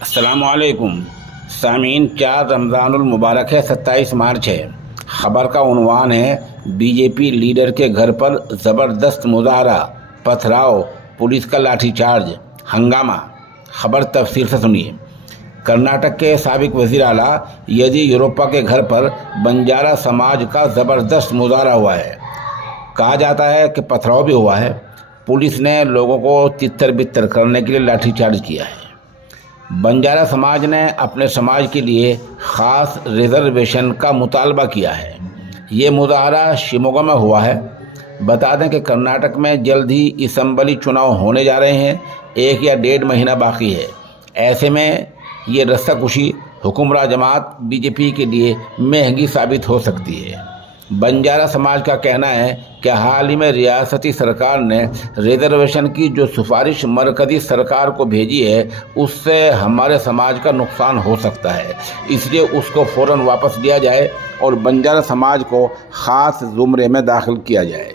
السلام علیکم سامعین، 4 رمضان المبارک ہے، 27 مارچ ہے۔ خبر کا عنوان ہے بی جے پی لیڈر کے گھر پر زبردست مظاہرہ، پتھراؤ، پولیس کا لاٹھی چارج، ہنگامہ۔ خبر تفصیل سے سنیے۔ کرناٹک کے سابق وزیر اعلیٰ یدیورپا کے گھر پر بنجارا سماج کا زبردست مظاہرہ ہوا ہے۔ کہا جاتا ہے کہ پتھراؤ بھی ہوا ہے۔ پولیس نے لوگوں کو تتر بتر کرنے کے لیے لاٹھی چارج کیا ہے۔ بنجارا سماج نے اپنے سماج کے لیے خاص ریزرویشن کا مطالبہ کیا ہے۔ یہ مظاہرہ شیموگا میں ہوا ہے۔ بتا دیں کہ کرناٹک میں جلد ہی اسمبلی چناؤ ہونے جا رہے ہیں، 1 یا 1.5 مہینہ باقی ہے۔ ایسے میں یہ رستہ کشی حکمراں جماعت بی جے پی کے لیے مہنگی ثابت ہو سکتی ہے۔ بنجارا سماج کا کہنا ہے کہ حال ہی میں ریاستی سرکار نے ریزرویشن کی جو سفارش مرکزی سرکار کو بھیجی ہے، اس سے ہمارے سماج کا نقصان ہو سکتا ہے، اس لیے اس کو فوراً واپس لیا جائے اور بنجارا سماج کو خاص زمرے میں داخل کیا جائے۔